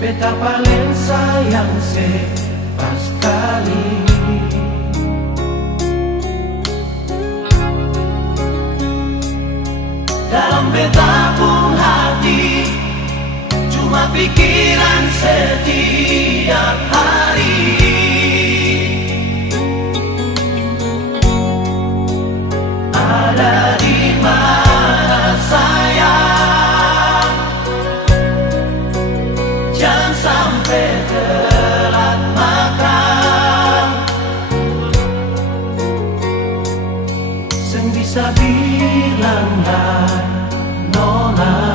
beta paling sayang pas kali. Dalam beta pun hati cuma pikiran setiap hari. Ada di mana sayang? Jangan sampai telat makan. Sen bisa bilang nona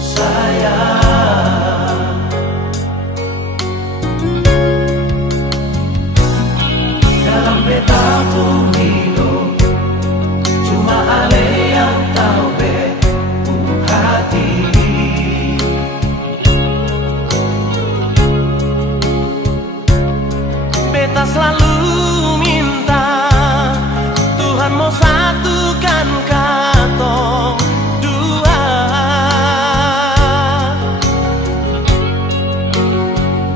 sayang. Dalam beta pun hidup cuma ale yang tahu hati. Beta selalu minta Tuhan mau satukan katong dua.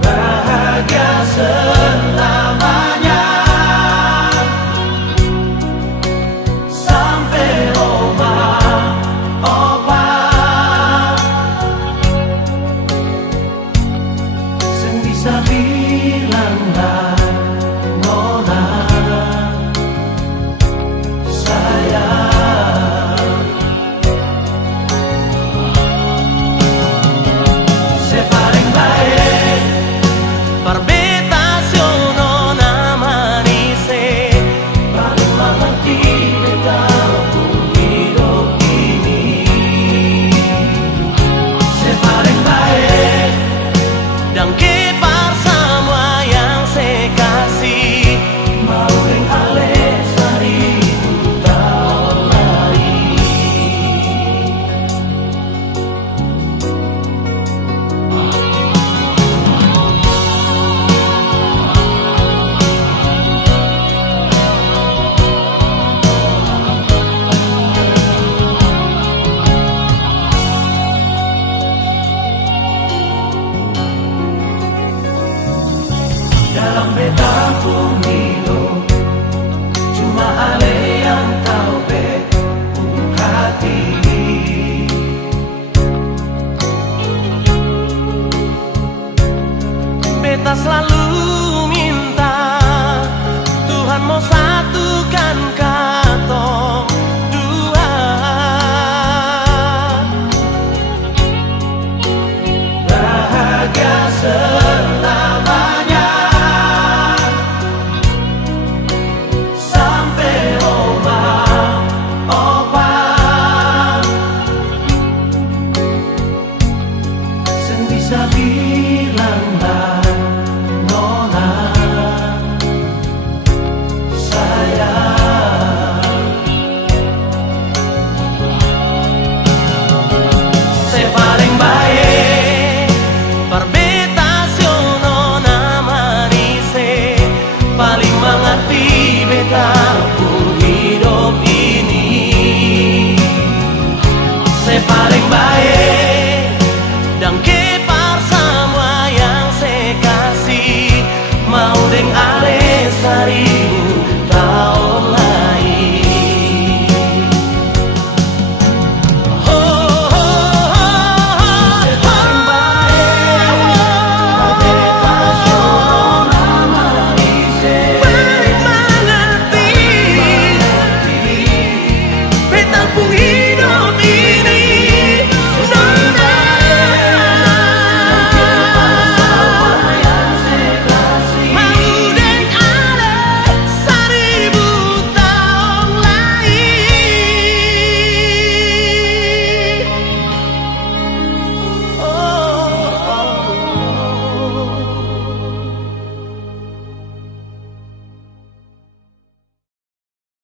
Bahagia selamanya sampai oma opa. Sen bisa bilang nona sayang. Se paling baik perbeta nona manise, paling mengerti beta pun hidup ini. Se paling baik dan kepar semua yang saya kasih. Mau yang ale seribu tahun lagi. Dalam beta pun hidup cuma ale yang tahu hati. Beta selalu